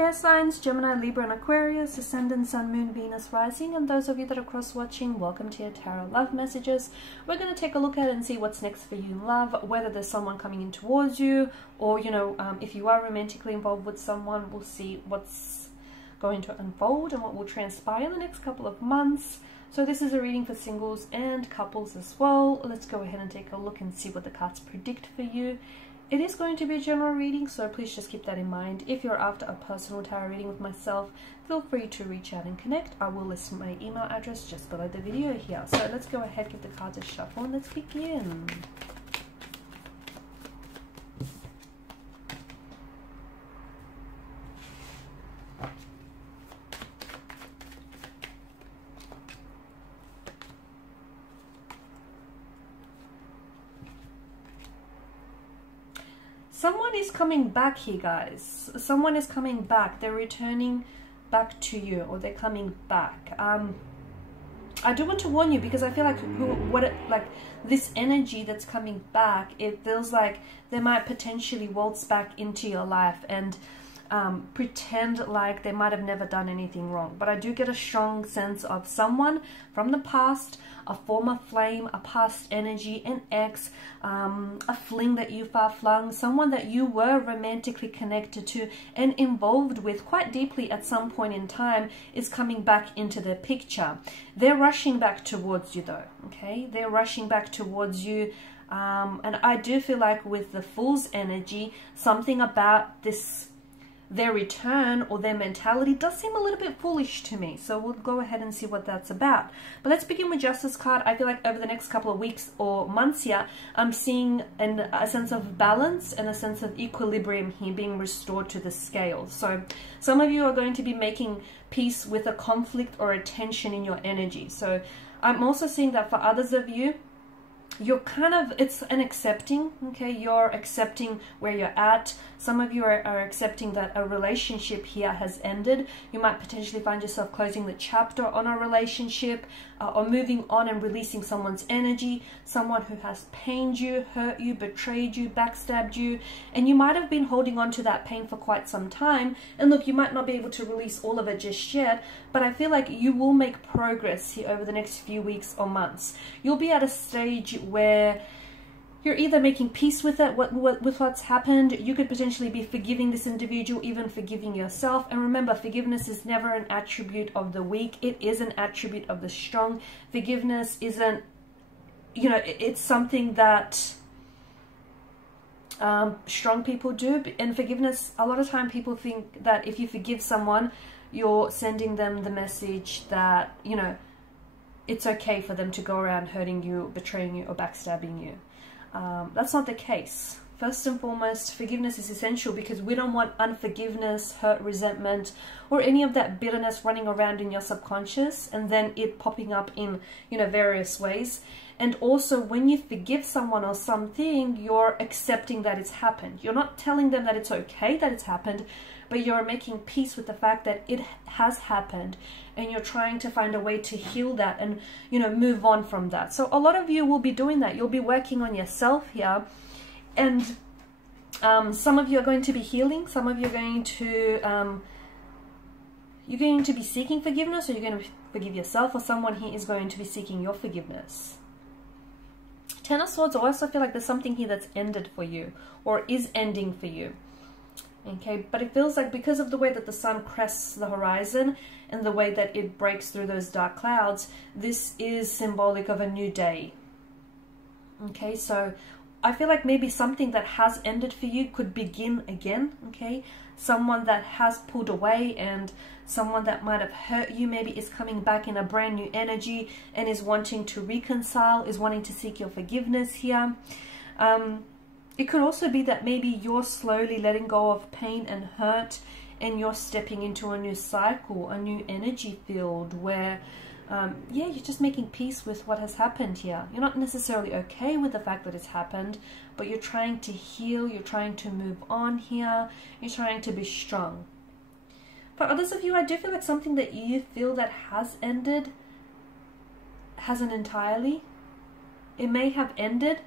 air signs, Gemini, Libra and Aquarius, Ascendant, Sun, Moon, Venus, Rising, and those of you that are cross-watching, welcome to your tarot love messages. We're going to take a look at it and see what's next for you in love, whether there's someone coming in towards you, or, you know, if you are romantically involved with someone, we'll see what's going to unfold and what will transpire in the next couple of months. So this is a reading for singles and couples as well. Let's go ahead and take a look and see what the cards predict for you. It is going to be a general reading, so please just keep that in mind. If you're after a personal tarot reading with myself, feel free to reach out and connect. I will list my email address just below the video here. So let's go ahead, give the cards a shuffle, and let's begin. Someone is coming back here, guys. Someone is coming back. They're returning back to you, or they're coming back. I do want to warn you, because I feel like this energy that's coming back, it feels like they might potentially waltz back into your life and pretend like they might have never done anything wrong. But I do get a strong sense of someone from the past, a former flame, a past energy, an ex, a fling that you far flung, someone that you were romantically connected to and involved with quite deeply at some point in time is coming back into the picture. They're rushing back towards you though, okay? They're rushing back towards you. And I do feel like with the Fool's energy, something about their return or their mentality does seem a little bit foolish to me. So we'll go ahead and see what that's about. But let's begin with Justice card. I feel like over the next couple of weeks or months here, I'm seeing a sense of balance and a sense of equilibrium here being restored to the scales. So some of you are going to be making peace with a conflict or a tension in your energy. So I'm also seeing that for others of you, you're kind of, it's an accepting, okay? You're accepting where you're at. Some of you are accepting that a relationship here has ended. You might potentially find yourself closing the chapter on a relationship or moving on and releasing someone's energy, someone who has pained you, hurt you, betrayed you, backstabbed you, and you might have been holding on to that pain for quite some time. And look, you might not be able to release all of it just yet, but I feel like you will make progress here over the next few weeks or months. You'll be at a stage where you're either making peace with it, with what's happened. You could potentially be forgiving this individual, even forgiving yourself. And remember, forgiveness is never an attribute of the weak. It is an attribute of the strong. Forgiveness isn't, you know, it's something that strong people do. And forgiveness, a lot of time people think that if you forgive someone, you're sending them the message that, you know, it's okay for them to go around hurting you, betraying you, or backstabbing you. That's not the case. First and foremost, forgiveness is essential because we don't want unforgiveness, hurt, resentment, or any of that bitterness running around in your subconscious and then it popping up in, you know, various ways. And also, when you forgive someone or something, you're accepting that it's happened. You're not telling them that it's okay that it's happened, but you're making peace with the fact that it has happened, and you're trying to find a way to heal that and, you know, move on from that. So a lot of you will be doing that. You'll be working on yourself here, and some of you are going to be healing. Some of you are going to you're going to be seeking forgiveness, or you're going to forgive yourself, or someone here is going to be seeking your forgiveness. Ten of Swords, I also feel like there's something here that's ended for you or is ending for you. Okay, but it feels like because of the way that the sun crests the horizon and the way that it breaks through those dark clouds, this is symbolic of a new day. Okay, so I feel like maybe something that has ended for you could begin again, okay? Someone that has pulled away and someone that might have hurt you maybe is coming back in a brand new energy and is wanting to reconcile, is wanting to seek your forgiveness here. It could also be that maybe you're slowly letting go of pain and hurt and you're stepping into a new cycle, a new energy field where, yeah, you're just making peace with what has happened here. You're not necessarily okay with the fact that it's happened, but you're trying to heal, you're trying to move on here, you're trying to be strong. For others of you, I do feel like something that you feel that has ended hasn't entirely. It may have ended,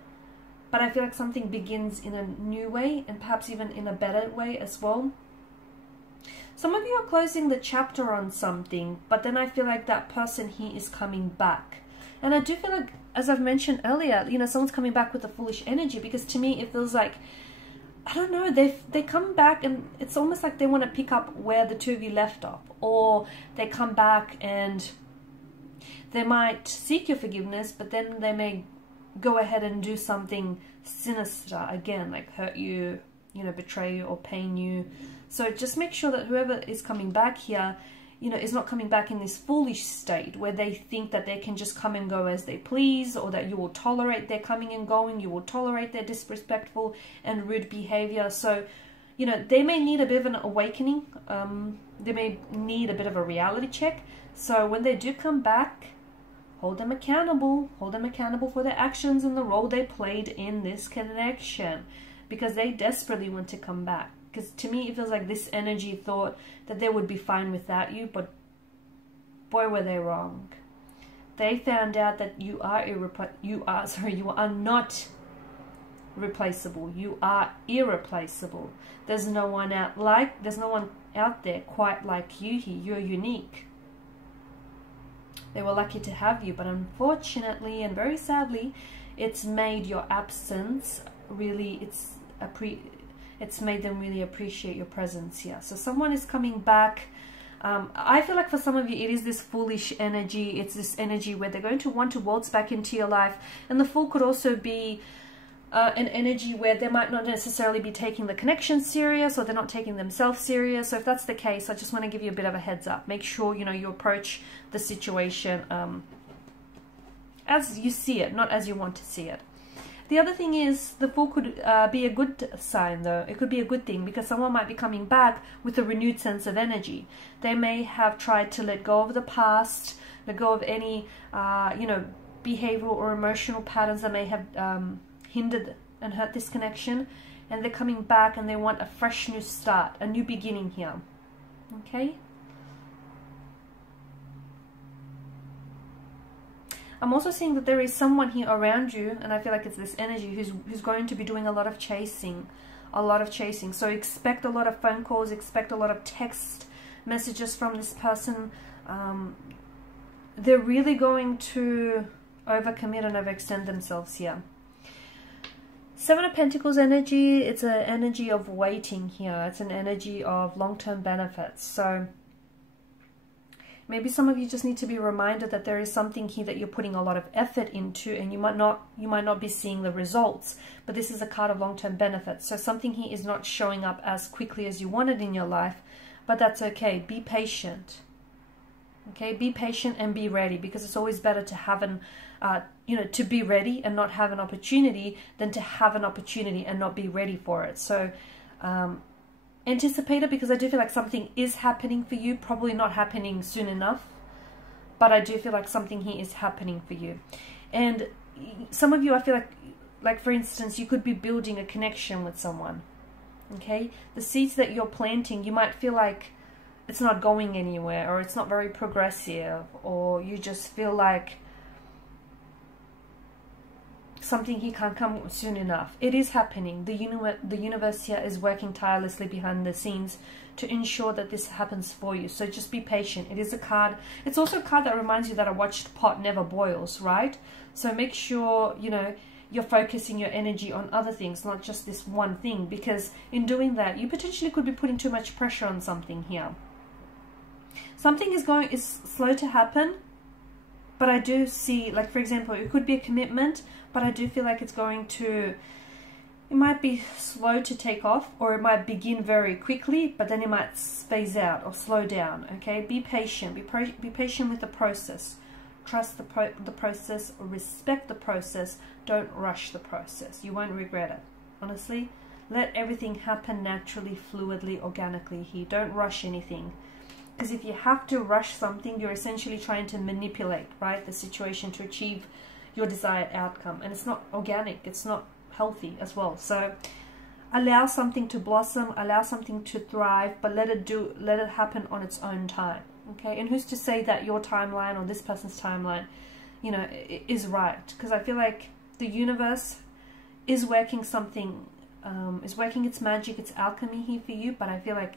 but I feel like something begins in a new way and perhaps even in a better way as well. Some you are closing the chapter on something, but then I feel like that person here is coming back. And I do feel like, as I've mentioned earlier, you know, someone's coming back with a foolish energy, because to me it feels like, I don't know, they come back and it's almost like they want to pick up where the two of you left off, or they come back and they might seek your forgiveness, but then they may go ahead and do something sinister again, like hurt you, you know, betray you or pain you. So just make sure that whoever is coming back here, you know, is not coming back in this foolish state where they think that they can just come and go as they please, or that you will tolerate their coming and going, you will tolerate their disrespectful and rude behavior. So, you know, they may need a bit of an awakening. They may need a bit of a reality check. So when they do come back, hold them accountable. Hold them accountable for their actions and the role they played in this connection, because they desperately want to come back. Because to me, it feels like this energy thought that they would be fine without you, but boy, were they wrong. They found out that you are not replaceable. You are irreplaceable. There's no one out there quite like you here. You're unique. They were lucky to have you, but unfortunately and very sadly, it's made your absence really, it's made them really appreciate your presence here. So someone is coming back. I feel like for some of you, it is this foolish energy. It's this energy where they're going to want to waltz back into your life. And the Fool could also be an energy where they might not necessarily be taking the connection serious, or they're not taking themselves serious. So if that's the case, I just want to give you a bit of a heads up. Make sure, you know, you approach the situation as you see it, not as you want to see it. The other thing is, the Fool could be a good sign, though. It could be a good thing, because someone might be coming back with a renewed sense of energy. They may have tried to let go of the past, let go of any, you know, behavioral or emotional patterns that may have hindered and hurt this connection. And they're coming back and they want a fresh new start, a new beginning here. Okay? I'm also seeing that there is someone here around you, and I feel like it's this energy who's going to be doing a lot of chasing. So expect a lot of phone calls, expect a lot of text messages from this person. They're really going to overcommit and overextend themselves here. Seven of Pentacles energy, it's an energy of waiting here. It's an energy of long-term benefits. So maybe some of you just need to be reminded that there is something here that you're putting a lot of effort into, and you might not be seeing the results, but this is a card of long-term benefits. So something here is not showing up as quickly as you wanted in your life, but that's okay. Be patient. Okay, be patient and be ready, because it's always better to have an, you know, to be ready and not have an opportunity than to have an opportunity and not be ready for it. So anticipate it, because I do feel like something is happening for you, probably not happening soon enough, but I do feel like something here is happening for you. And some of you, I feel like for instance, you could be building a connection with someone. Okay, the seeds that you're planting, you might feel like it's not going anywhere, or it's not very progressive, or you just feel like something here can't come soon enough. It is happening. The universe here is working tirelessly behind the scenes to ensure that this happens for you. So just be patient. It is a card. It's also a card that reminds you that a watched pot never boils, right? So make sure, you know, you're focusing your energy on other things, not just this one thing, because in doing that, you potentially could be putting too much pressure on something here. Something is slow to happen, but I do see, like for example, it could be a commitment, but I do feel like it's going to, it might be slow to take off, or it might begin very quickly, but then it might phase out or slow down. Okay, be patient. Be patient with the process. Trust the process, or respect the process. Don't rush the process. You won't regret it. Honestly, let everything happen naturally, fluidly, organically here. Don't rush anything. Because if you have to rush something, you're essentially trying to manipulate, right, the situation to achieve your desired outcome. And it's not organic. It's not healthy as well. So allow something to blossom, allow something to thrive, but let it happen on its own time. Okay, and who's to say that your timeline or this person's timeline, you know, is right? Because I feel like the universe is working something, is working its magic, its alchemy here for you, but I feel like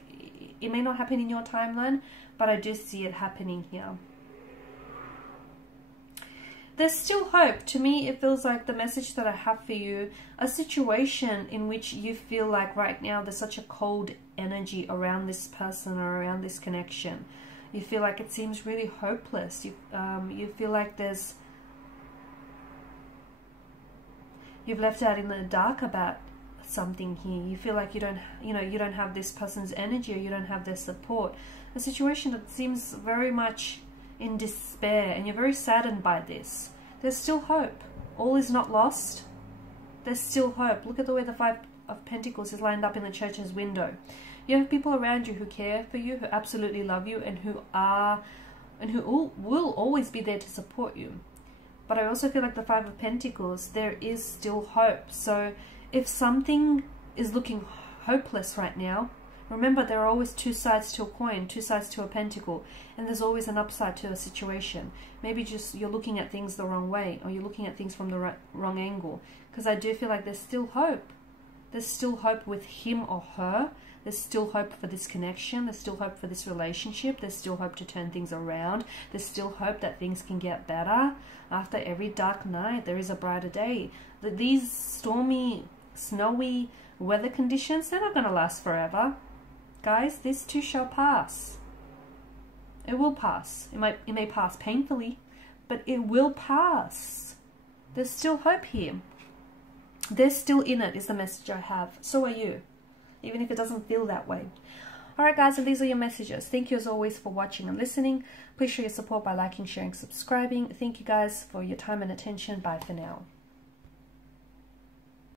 It may not happen in your timeline, but I do see it happening here. There's still hope. To me, it feels like the message that I have for you, a situation in which you feel like right now there's such a cold energy around this person or around this connection. You feel like it seems really hopeless. You feel like you've left out in the dark about something here. You feel like you don't have this person's energy, or you don't have their support. A situation that seems very much in despair, and you're very saddened by this. There's still hope. All is not lost. There's still hope. Look at the way the Five of Pentacles is lined up in the Church's window. You have people around you who care for you, who absolutely love you, and who will always be there to support you. But I also feel like the Five of Pentacles, there is still hope. So if something is looking hopeless right now, remember, there are always two sides to a coin, two sides to a pentacle, and there's always an upside to a situation. Maybe just you're looking at things the wrong way, or you're looking at things from the wrong angle. Because I do feel like there's still hope. There's still hope with him or her. There's still hope for this connection. There's still hope for this relationship. There's still hope to turn things around. There's still hope that things can get better. After every dark night, there is a brighter day. These stormy, snowy weather conditions, they're not going to last forever. Guys, this too shall pass. It will pass. It may pass painfully, but it will pass. There's still hope here. They're still in it, is the message I have. So are you, even if it doesn't feel that way. Alright guys, and these are your messages. Thank you as always for watching and listening. Please show your support by liking, sharing, subscribing. Thank you guys for your time and attention. Bye for now.